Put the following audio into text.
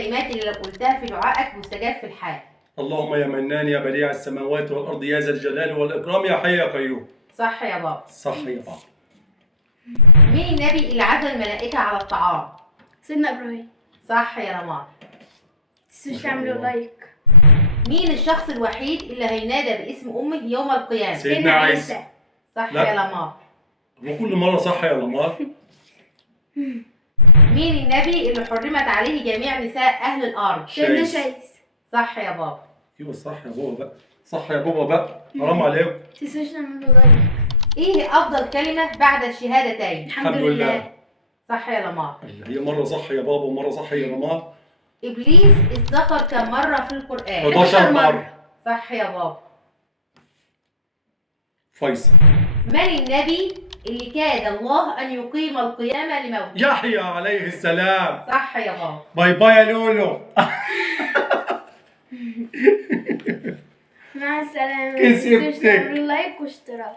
الكلمات اللي لو قلتها في دعائك مستجاب في الحال؟ اللهم يا منان يا بديع السماوات والأرض يا ذا الجلال والإكرام يا حي يا قيوم. صح يا بابا. صح يا بابا. مين النبي اللي عزم الملائكة على الطعام؟ سيدنا إبراهيم. صح يا رماد. مش تعملوا لايك. مين الشخص الوحيد اللي هينادى باسم أمه يوم القيامة؟ سيدنا عيسى. صح لا. يا لمار. وكل مرة صح يا لمار. مين النبي اللي حرمت عليه جميع نساء أهل الأرض؟ سيدنا شايس. شايس. صح يا بابا. ايوه صح يا بابا بقى. صح يا بابا بقى. حرام عليكم. متنسوش تعملوا لايك. إيه أفضل كلمة بعد الشهادتين؟ الحمد لله. صح يا لمار. هي مرة صح يا بابا ومرة صح يا لمار. إبليس اتذكر كم مرة في القرآن؟ 11 مرة. صح يا بابا. فيصل. من النبي اللي كاد الله أن يقيم القيامة لموته؟ يحيى عليه السلام. صح يا بابا. باي باي يا لولو. مع السلامة. كسبتك. متنسوش تعملوا لايك واشتراك.